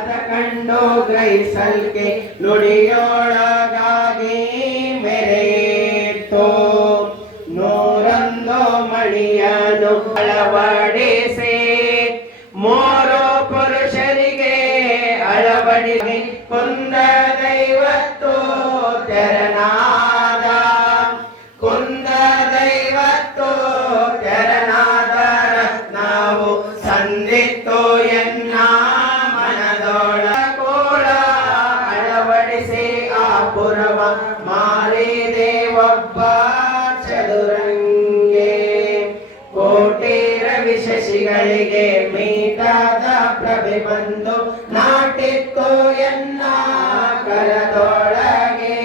ಅದ ಕಂಡು ಗ್ರಹಿಸಲ್ಕೆ ನುಡಿಯೊಳಗಾಗಿ ಮೆರೆಯಿತು ನೂರೊಂದು ಮಣಿಯನ್ನು ಅಳವಡಿಸಿ ಮೂರು ಪುರುಷರಿಗೆ ಅಳವಡಿಸಿ ಕುಂದ ದೈವತ್ತು ತೆರನಾದ ಕುಂದ ದೈವತ್ತು ತೆರನಾದ ರತ್ನವು ಸಂದಿತ್ತು ಎನ್ನ ಮನದೊಳ ಕೋಳ ಅಳವಡಿಸಿ ಆ ಪುರವ ಮಾರಿದೆ ಒಬ್ಬ ಚದುರಂಗೆ ಕೋಟಿ ರವಿ ಶಶಿಗಳಿಗೆ ಮೀಟಾದ ಪ್ರಭೆ ಬಂದು ನಾಟಿತ್ತು ಎನ್ನ ಕರದೊಳಗೆ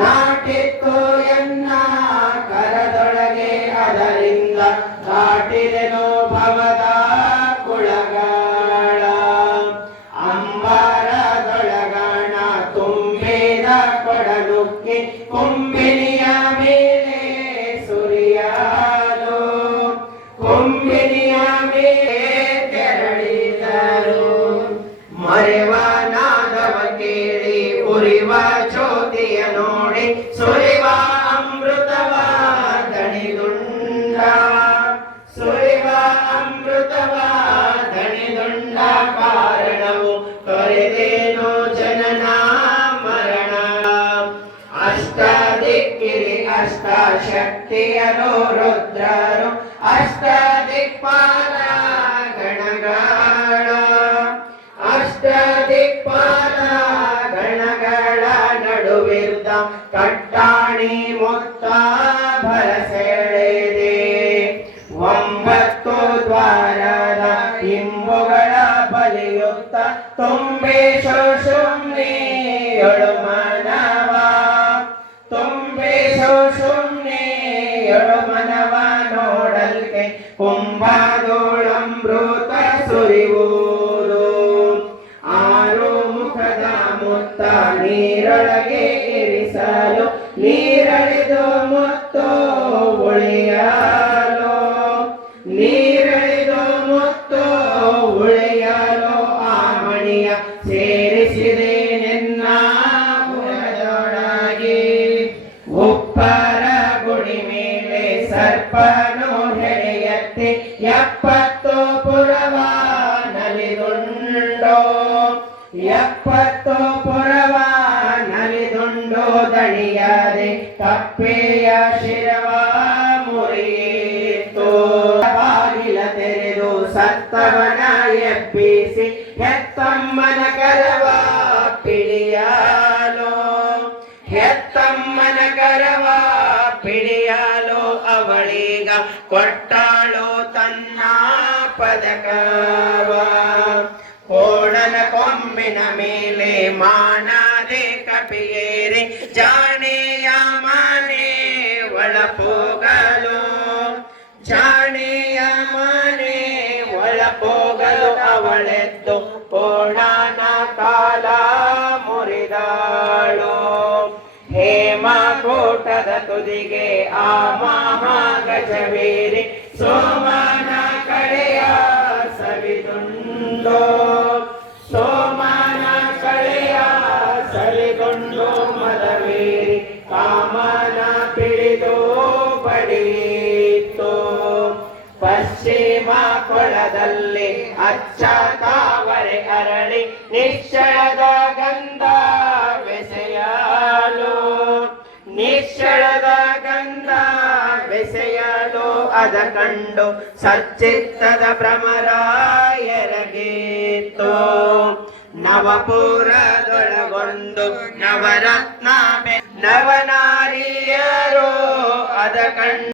ನಾಟಿತ್ತು ಎನ್ನ ಕರದೊಳಗೆ ಅದರಿಂದ ದಾಟಿದೆನು ಭವದ ಕುಳಗಾಳ ಅಂಬರದೊಳಗಣ ತುಂಬಿದ ಕೊಡಲುಕ್ಕಿ ಕುಂಬಿನಿಯ ಮೇಲೆ ಸುರಿಯಲು ಕುಂಬಿನಿಯ ಮೇಲೆ ತೆರಳಿದರು ಮರೆವ ನಾದವ ಕೇಳಿ ಉರಿವ ಜ್ಯೋತಿಯ ನೋಡಿ ಸುರಿವ ಅಮೃತವ ದಣಿದುಂಡ ಸುರಿವ ಅಮೃತವ ದಣಿದುಂಡ ಕಾರಣವು ತೊರೆದೇನು ಜನನ ಮರಣ ಅಷ್ಟ ದಿಕ್ಕಿರಿ ಅಷ್ಟ ಶಕ್ತಿಯರು ರುದ್ರರು ಅಷ್ಟ ದಿಕ್ಪಾಲ ಗಣಗಳ ಅಷ್ಟ ದಿಕ್ಪಾಲ ಗಣಗಳ ನಡುವಿದ್ದ ಕಟ್ಟಾಣಿ ಮೊತ್ತ ಭರಸೆಳೆದೆ ಒಂಬತ್ತು ದ್ವಾರದ ಹಿಂಬುಗಳ ಬಲಿಯುತ್ತ ತುಂಬೇಶು ಶುಮ್ನಿಯೊಳು ಮನವ ತುಂಬೇಶು ಶುಮ್ನಿಯೊಳು ಮನವ ನೋಡಲ್ಕೆ ಕುಂಭದೋಳಮೃತ ಸುರಿಯುವುದು ಆರು ಮುಖದ ಮುತ್ತ ನೀರೊಳಗೆ ಇರಿಸಲು ನೀರಳಿದು ಮುತ್ತು ಉಳಿಯಲು ನೀರಳಿದು ಮುತ್ತು ಉಳಿಯಲು ಆ ಮಣಿಯ ಸೇರಿಸಿದೆ ನಿನ್ನ ಪುರದೊಳಗೆ ಉಪ್ಪರ ಗುಡಿ ಮೇಲೆ ಸರ್ಪನು ಹೆಡೆಯತ್ತಿ ಎಪ್ಪತ್ತು ಪುರವ ನಲಿದುಂಡೋ ಎಪ್ಪತ್ತು ಪುರವ ನಲಿದುಂಡು ದಣಿಯದೆ ಕಪ್ಪೆಯ ಶಿರವ ಮುರಿಯಿತು ಬಾಗಿಲ ತೆರೆದು ಸತ್ತವನ ಎಬ್ಬಿಸಿ ಹೆತ್ತಮ್ಮನ ಕರವ ಪಿಡಿಯಲು ಹೆತ್ತಮ್ಮನ ಕರವ ಪಿಡಿಯಲು ಅವಳೀಗ ಕೊಟ್ಟಾಳು ತನ್ನ ಪದಕವ ಕೋಣನ ಕೊಂಬಿನ ಮೇಲೆ ಮಾನದೆ ಕಪಿಯೇರಿ ಜಾಣೆಯ ಮನೆ ಒಳಪೋಗಲು ಜಾಣೆಯ ಮನೆ ಒಳಪೋಗಲು ಅವಳೆದ್ದು ಕೋಣನ ಕಾಲ ಮುರಿದಾಳು ಹೇಮಕೂಟದ ತುದಿಗೆ ಆ ಮಹಾಗಜವೇರಿ ಸೋಮನ ಕಡೆಯ ಸವಿದುಂಡೋ ಸೋಮನ ಕಳೆಯ ಸರಿಗೊಂಡು ಮದವೇರಿ ಕಾಮನ ಪಿಡಿದು ಬಡಿಯಿತು ಪಶ್ಚಿಮ ಕೊಳದಲ್ಲಿ ಅಚ್ಚ ತಾವರೆ ಅರಳಿ ನಿಶ್ಚಳದ ಗಂಧ ಬೆಸೆಯಲು ನಿಶ್ಚಳದ ಗಂಧ ಬೆಸೆಯಲು ಅದ ಕಂಡು ಸಚ್ಚಿತ್ತದ ಭ್ರಮರ ಎರಗಿತ್ತು ನವಪುರದೊಳಗೊಂದು ನವರತ್ನ ನವನಾರಿಯರು ಅದ ಕಂಡು